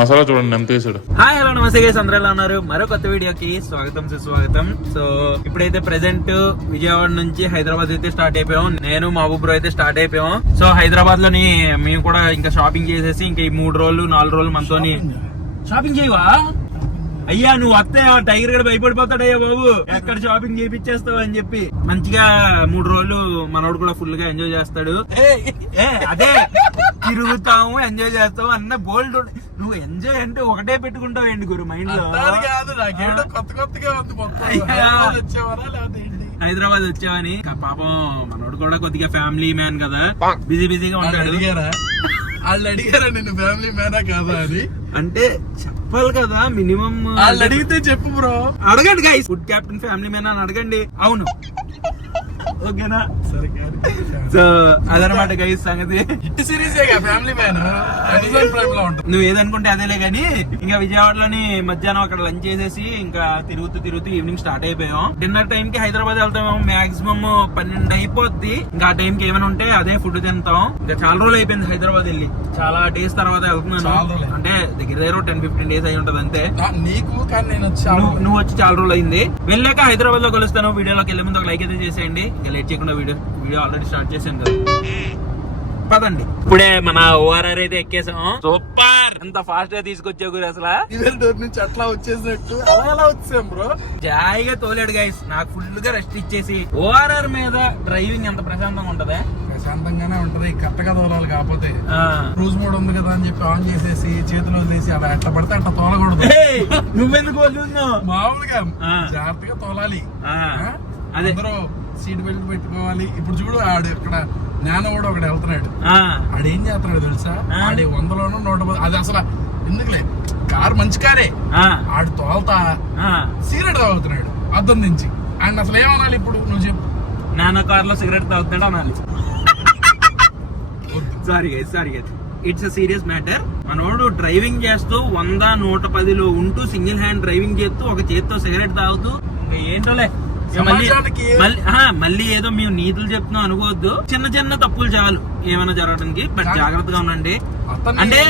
మసాలా చూడండి ఎంత వేసాడు హాయ్ హలో నమస్తే గైస్ అందరూ ఎలా ఉన్నారు? మరో కొత్త వీడియోకి స్వాగతం సుస్వాగతం. సో ఇప్పుడైతే ప్రెసెంట్ విజయవాడ నుంచి హైదరాబాద్ అయితే స్టార్ట్ అయిపోయాం. నేను మహబూబ్ బ్రో అయితే స్టార్ట్ అయిపోయాం. సో హైదరాబాద్లోని మేము కూడా ఇంకా షాపింగ్ చేసేసి ఇంకా ఈ మూడు రోజులు నాలుగు రోజులు మనతోని షాపింగ్ చేయవా? అయ్యా నువ్వు వస్తే టైగర్ గడ భయపడిపోతాడయ్యా బాబు. ఎక్కడ షాపింగ్ చేయించేస్తావు అని చెప్పి. మంచిగా మూడు రోజులు మనోడు కూడా ఫుల్గా ఎంజాయ్ చేస్తాడు. ఏ అదే తిరుగుతాము ఎంజాయ్ చేస్తాము అన్న బోల్డ్ నువ్వు ఎంజాయ్ అంటే ఒకటే పెట్టుకుంటావు ఏంటి గురు మైండ్లో? అంటారు కాదు నాకేంటో కొత్త కొత్తగా ఉంది. హైదరాబాద్ వచ్చేవారా లేకపోతే ఏంటి? హైదరాబాద్ వచ్చావని. పాపం మనోడు కూడా కొద్దిగా ఫ్యామిలీ మ్యాన్ కదా. బిజీ బిజీగా ఉంటాడు. వాళ్ళు అడిగారా నిన్ను ఫ్యామిలీ మ్యానా కాదా అని? అంటే చెప్పాలి కదా మినిమం వాళ్ళు అడిగితే చెప్పు బ్రో అడగండి guys food captain family man అని అడగండి. అవును. ఓకేనా? సరే కానీ సో అదనమాట గైస్ సంగతి. Hit series family man Amazon ప్రైమ్లో ఉంటుంది. నువ్వు ఏదనుకుంటే అదేలే గానీ ఇంకా విజయవాడలోని మధ్యాహ్నం అక్కడ లంచ్ చేసేసి ఇంకా తిరుగుతూ తిరుగుతూ ఈవినింగ్ స్టార్ట్ అయిపోయాం. డిన్నర్ టైం కి హైదరాబాద్ వెళ్తాం. మాక్సిమం పన్నెండు అయిపోద్ది. ఇంకా ఆ టైం కి ఏమైనా ఉంటే అదే ఫుడ్ తింటాం. ఇంకా చాలా రోజులు అయిపోయింది హైదరాబాద్ వెళ్ళి. చాలా డేస్ తర్వాత వెళ్తున్నాను. అంటే దగ్గర దగ్గర టెన్ ఫిఫ్టీన్ డేస్ అయి ఉంటది అంతే. నీకు కానీ నేను నువ్వు వచ్చి చాలా రోజులు అయింది. వెళ్ళాక హైదరాబాద్లో కలుస్తాను. వీడియోలోకి వెళ్ళే ముందు ఒక లైక్ అయితే చేసేయండి. ఇంకా లేట్ చేయకుండా వీడియో వీడియో ఆల్రెడీ స్టార్ట్ చేశాను కదా. పదండి. ఇప్పుడే మన ఓఆర్ఆర్ అయితే ఎక్కేసాం. సూపర్! ఎంత ఫాస్ట్గా తీసుకొచ్చావు గురు అసలు? డోర్ నుంచి అట్లా వచ్చేసినట్టు. అలా అలా వచ్చాం బ్రో. జాయిగా తోలాడు గైస్ నాకు ఫుల్గా రెస్ట్ ఇచ్చేసి ఓఆర్ఆర్ మీద డ్రైవింగ్ ఎంత ప్రశాంతంగా ఉంటదా? ప్రశాంతంగానే ఉంటది. కరెక్ట్గా తోలాలి కాకపోతే. ఆ. క్రూజ్ మోడ్ ఉంది కదా అని చెప్పి ఆన్ చేసేసి చేతిలో వదిలేసి అలా ఎట్లా పడితే అట్లా తోలకూడదు. నువ్వెందుకు మామూలుగా. జాగ్రత్తగా తోలాలి? అదే. అందరూ సీట్ బెల్ట్ పెట్టుకోవాలి. ఇప్పుడు చూడు ఆడు ఇక్కడ నాన్న కూడా ఒకటి వెళ్తున్నాడు. ఆ, ఆడు ఏం చేస్తున్నాడు తెలుసా. ఆడి వందలోనూ నూట పది అది అసలు ఎందుకులే? కారు మంచి కారే. ఆడు తోల్తా ఆ. సిగరెట్ తాగుతున్నాడు అద్దం నుంచి. ఆయన అసలు ఏమనాలి ఇప్పుడు? నువ్వు చెప్పు. నాన్న కార్లో సిగరెట్ తాగుతున్నాడు అనాలి. Sorry guys sorry guys it's a serious matter మనోడు డ్రైవింగ్ చేస్తూ వంద నూట పదిలో ఉంటూ సింగిల్ హ్యాండ్ డ్రైవింగ్ చేస్తూ ఒక చేత్తో సిగరెట్ తాగుతూ ఏంటోలే? మళ్ళీ మళ్ళీ ఏదో మేము నీతులు చెప్తున్నాం అనుకోవద్దు. చిన్న చిన్న తప్పులు చాలు ఏమైనా జరగడానికి బట్ జాగ్రత్తగా ఉండండి. అంటే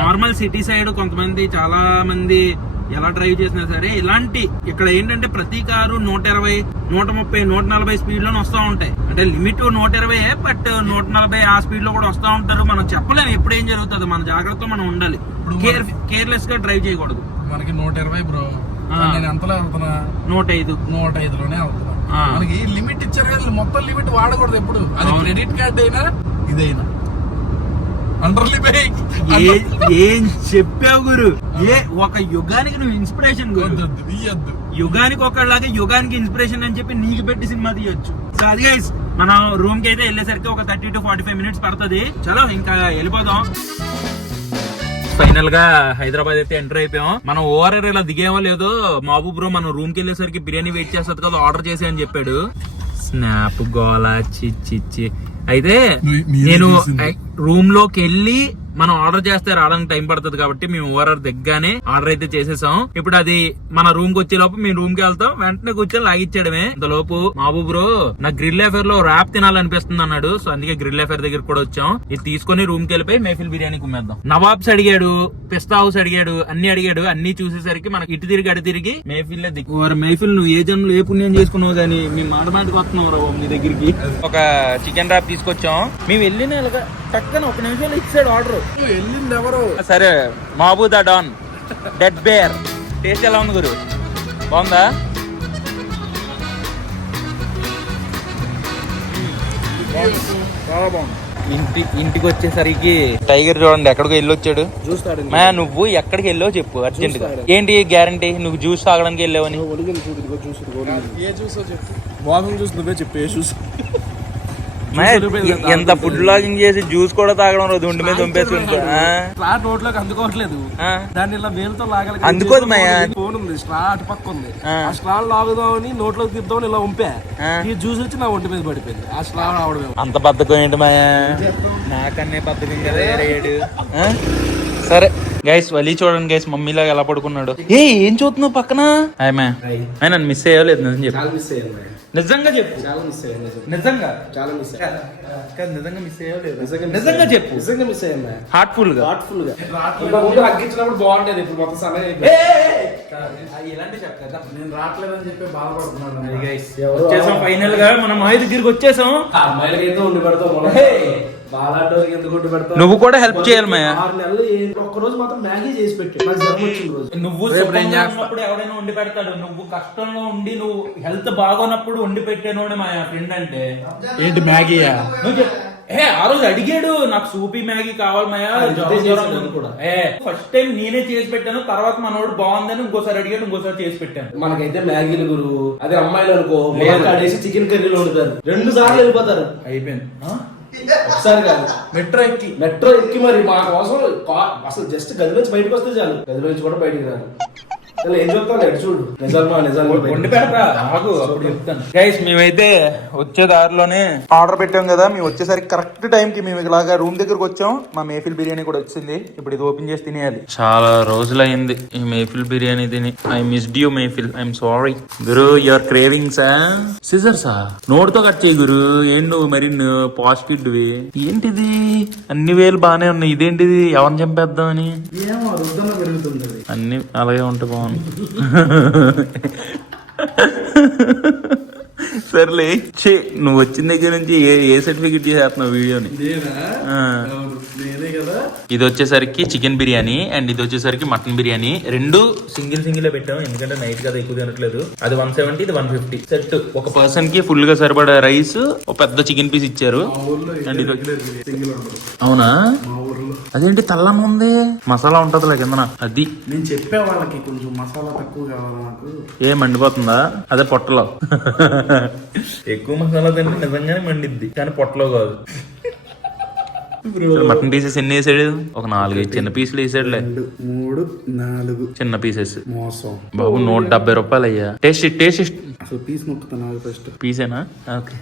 నార్మల్ సిటీ సైడ్ కొంతమంది చాలా మంది ఎలా డ్రైవ్ చేసినా సరే ఇలాంటి ఇక్కడ ఏంటంటే ప్రతి కారు నూట ఇరవై నూట ముప్పై నూట నలభై స్పీడ్లోనే వస్తూ ఉంటాయి. అంటే లిమిట్ నూట ఇరవై బట్ నూట నలభై ఆ స్పీడ్లో కూడా వస్తూ ఉంటారు. మనం చెప్పలేము ఎప్పుడు ఏం జరుగుతుంది. మన జాగ్రత్త మనం ఉండాలి. కేర్ కేర్లెస్గా డ్రైవ్ చేయకూడదు. మనకి నూట ఇరవై బ్రో. నేను ఎంతలో వెళ్తున్నా? నూట ఐదు నూట ఐదులోనే వెళ్తున్నా. మనకి లిమిట్ ఇచ్చారు కదా మొత్తం లిమిట్ వాడకూడదు ఎప్పుడు. అది. క్రెడిట్ కార్డ్ అయినా ఇదైనా. ఏ- ఏం చెప్పావు గురు? ఏ ఒక యుగానికి నువ్వు ఇన్స్పిరేషన్ గురు. యుగానికి ఒకళ్ళలాగా యుగానికి ఇన్స్పిరేషన్ అని చెప్పి నీకు పెట్టి సినిమా తీయొచ్చు. సో అది గైస్ మనం రూమ్కి అయితే వెళ్ళేసరికి ఒక thirty to forty five minutes పడుతుంది. చలో ఇంకా వెళ్ళిపోదాం. ఫైనల్గా హైదరాబాద్ అయితే ఎంటర్ అయిపోయాం. మనం ఓఆర్ఆర్ ఇలా దిగేమో లేదో మాబు బ్రో మనం రూమ్కి వెళ్ళేసరికి బిర్యానీ వెయిట్ చేస్తుంది కదా ఆర్డర్ చేసి అని చెప్పాడు. స్నాప్ గోలా చిచ్చి అయితే నేను రూమ్లోకి రూమ్లోకి వెళ్ళి మనం ఆర్డర్ చేస్తే రావడానికి టైం పడుతుంది కాబట్టి మేము ఓఆర్ఆర్ దగ్గరనే ఆర్డర్ అయితే చేసేసాం. ఇప్పుడు అది మన రూమ్కి వచ్చే లోపు మేము రూమ్కి వెళ్తాం. వెంటనే కూర్చొని లాగిచ్చాడమే ఇంతలోపు మాబు బ్రో నా గ్రిల్ అఫేర్లో ర్యాప్ తినాలనిపిస్తుంది అన్నాడు. సో అందుకే గ్రిల్ అఫేర్ దగ్గర కూడా వచ్చాం. ఇది తీసుకొని రూమ్కి వెళ్ళిపోయి మేఫిల్ బిర్యానీ కుమ్మేద్దాం. నవాబ్స్ అడిగాడు పిస్తా హౌస్ అడిగాడు అన్ని అడిగాడు. అన్ని చూసేసరికి మనకి ఇటు తిరిగి అటు తిరిగి మేఫిల్ మేఫిల్ నువ్వు ఏ జన్లు ఏ పుణ్యం చేసుకున్నావు కానీ మేము మాట మాటకు వస్తున్నావు రా మీ దగ్గరికి. ఒక చికెన్ ర్యాప్ తీసుకొచ్చాం. మేము వెళ్ళిన టక్ టక్కన ఒక నిమిషంలో ఇచ్చాడు ఆర్డర్ వెళ్ళింది ఎవరు? సరే మహబూదా డాన్ డెడ్ బేర్ టేస్ట్ ఎలా ఉంది గురు? బాగుందా? చాలా బాగుంది. ఇంటి ఇంటికి వచ్చేసరికి టైగర్ చూడండి ఎక్కడికి వెళ్ళొచ్చాడు. చూస్తాడు మా నువ్వు ఎక్కడికి వెళ్ళావు చెప్పు అర్జెంట్గా. ఏంటి గ్యారంటీ నువ్వు జ్యూస్ తాగడానికి వెళ్ళావని. ఏ మోహన్ చూసి నువ్వే చెప్పు ఏ ఎంత ఫుడ్ లాగింగ్ చేసి జ్యూస్ కూడా తాగడం రోజు ఒంటి మీద దుంపేసుకుంటా స్ట్రా నోట్లోకి అందుకోవట్లేదు. దాన్ని ఇలా వేలుతో లాగాలి. అందుకోదు మాయా. ఫోన్ ఉంది స్ట్రా అటు పక్క ఉంది. ఆ. స్ట్రా లాగుదామని నోట్లోకి తిద్దామని ఇలా ఉంపా. ఈ జ్యూస్ వచ్చి నా ఒంటి మీద పడిపోయింది. ఆ స్ట్రా రావడమే. అంత బద్ధకం ఏంటి మాయా? నాకన్నే బద్ధకం కదా సరే. గైస్ వలి చూడండి గైస్ మమ్మీలా ఎలా పడుకున్నాడు. ఏ ఏం చూస్తున్నావు పక్కన? నన్ను మిస్ అయ్యలేదు నిజం చెప్పు. నిజంగా చెప్పు. చాలా మిస్ అయ్యాను నిజం. నిజంగా? చాలా మిస్ నిజంగా మిస్ అయ్యావు నిజంగా. చెప్పు. నిజంగా మిస్ అయ్యాను హార్ట్ఫుల్గా. హార్ట్ఫుల్గా. హగ్గించినప్పుడు బాగుండేది ఇప్పుడు మొత్తం చెప్తా నేను రావట్లేదని చెప్పి బాధపడుతున్నాను? వచ్చేసాం ఫైనల్గా మనం మాయ దగ్గరికి వచ్చేసాం. అమ్మాయిలకి అయితే ఉండి పెడతాం నువ్వు కూడా help చేయాలి మాయా. ఆరు నెలలు ఏ- ఒక్క రోజు మాత్రం మ్యాగీ చేసి పెట్టి. నువ్వు. ఉన్నప్పుడు ఎవడైనా వండి పెడతాడు. నువ్వు కష్టంలో ఉండి నువ్వు హెల్త్ బాగోనప్పుడు వండి పెట్టేనోడే మా ఫ్రెండ్ అంటే. ఏంటి మ్యాగీయా? నువ్వు చెప్ ఏ ఆ రోజు అడిగాడు నాకు సూపీ మ్యాగీ కావాలి మాయా. కూడా. ఏ ఫస్ట్ టైం నేనే చేసి పెట్టాను తర్వాత మనోడు బాగుందని ఇంకోసారి అడిగాడు ఇంకోసారి చేసి పెట్టాను. మనకైతే మ్యాగీలు గురువు. అదే అమ్మాయిలు అనుకో చికెన్ కర్రీలు వండుతారు. రెండు సార్లు వెళ్ళిపోతారు. అయిపోయింది. ఆ? ఒకసారి కాదు. మెట్రో ఎక్కి మెట్రో ఎక్కి మరి మా కోసం అసలు జస్ట్ గది నుంచి బయటకు వస్తే చాలు. గది నుంచి కూడా బయటికి రాదు. ఏం చెప్తాను ఎటు చూడు. నిజాలు నిజాలు వండి పెడతా ఆగు అప్పుడు చెప్తాను. గైస్ మేమైతే వచ్చే దారిలోనే ఆర్డర్ పెట్టాం కదా మేము వచ్చేసరికి కరెక్ట్ టైం కి మేము ఇలాగా రూమ్ దగ్గరకు వచ్చాం. మా మేఫిల్ బిర్యానీ కూడా వచ్చింది. ఇప్పుడు ఇది ఓపెన్ చేసి తినేయాలి. చాలా రోజులైంది ఈ మేఫిల్ బిర్యానీ తిని. I missed you Mehfil. I'm sorry Guru your cravings సిజర్సా నోటితో కట్ చేయి గురు. ఏం నువ్వు మరి పాజిటివ్ ఏంటిది? అన్ని వేలు బానే ఉన్నాయి. ఇదేంటిది? ఎవరిని చంపేద్దామని? అన్ని అలాగే ఉంటే బాగుంది సర్లే ఛీ, నువ్వు వచ్చిన దగ్గర నుంచి ఏ ఏ సర్టిఫికెట్ చేస్తున్నావు వీడియోని? నేనా? ఆ. అవును, నేనే కదా. ఇది వచ్చేసరికి చికెన్ బిర్యానీ అండ్ ఇది వచ్చేసరికి మటన్ బిర్యానీ. రెండు సింగిల్ సింగిల్ పెట్టాం ఎందుకంటే నైట్ కదా ఎక్కువ తినట్లేదు. అది వన్ సెవెంటీ ఇది వన్ ఫిఫ్టీ. సెట్. ఒక పర్సన్కి ఫుల్గా సరిపడా రైస్ ఒక పెద్ద చికెన్ పీస్ ఇచ్చారు. అండ్ ఇది అవునా? అదేంటి తల్లం ఉంది? మసాలా ఉంటది కిందన. అది. నేను చెప్పే వాళ్ళకి కొంచెం మసాలా తక్కువ కావాలి నాకు. ఏ మండిపోతుందా? అదే పొట్టలో. ఎక్కువ మసాలా తింటే నిజంగానే మండిద్ది కానీ పొట్టలో కాదు. మటన్ పీసెస్ ఎన్ని వేసాడు? ఒక నాలుగు చిన్న పీసులు వేసాడులే. రెండు మూడు నాలుగు. చిన్న పీసెస్. మోసం. బాబు నూట డెబ్బై రూపాయలు అయ్యా టేస్ట్ టేస్ట్. అసలు పీస్ నొక్కుతా నాకు ఫస్ట్. పీసేనా? ఓకే.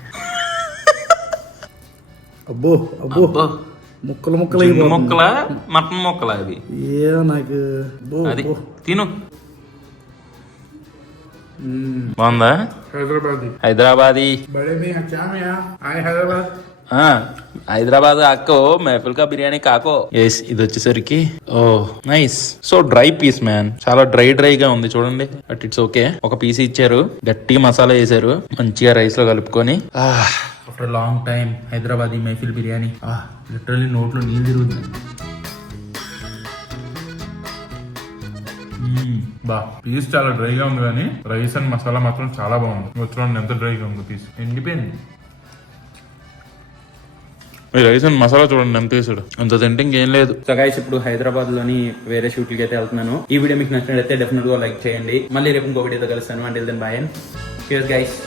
అబ్బో అబ్బో. అబ్బా. ముక్కలు ముక్కలు. మొక్కలా మటన్ మొక్కలా అది ఏ నాకు అది. తిను. బాగుందా? హైదరాబాద్. హైదరాబాదీ. హైదరాబాద్. ఆ, హైదరాబాద్ ఆకో మెహఫిల్ కా బిర్యానీ కాకో. ఎస్ ఇది వచ్చేసరికి. ఓ nice. So dry piece man. చాలా డ్రై డ్రై గా ఉంది చూడండి. But it's okay. ఒక పీస్ ఇచ్చారు. గట్టిగా మసాలా వేసారు మంచిగా రైస్లో కలుపుకొని after long time Hyderabad Mehfil biryani literally నోట్లో నీళ్ళు తిరుగుతుంది బా పీస్ చాలా డ్రైగా ఉంది కానీ రైస్ అండ్ మసాలా మాత్రం చాలా బాగుంది. వచ్చి ఎంత డ్రైగా ఉంది పీస్ ఎండిపోయింది. ఈ రైస్ అండ్ మసాలా చూడండి ఎంత వేసాడు అంత తింటే ఇంకేం లేదు. సో గైస్ ఇప్పుడు హైదరాబాద్లోని వేరే షూట్లకి అయితే వెళ్తున్నాను. ఈ వీడియో మీకు నచ్చినట్లయితే డెఫినెట్గా లైక్ చేయండి. మళ్ళీ రేపు ఇంకో వీడియోతో కలుస్తాను. అంటే బాయ్ గైస్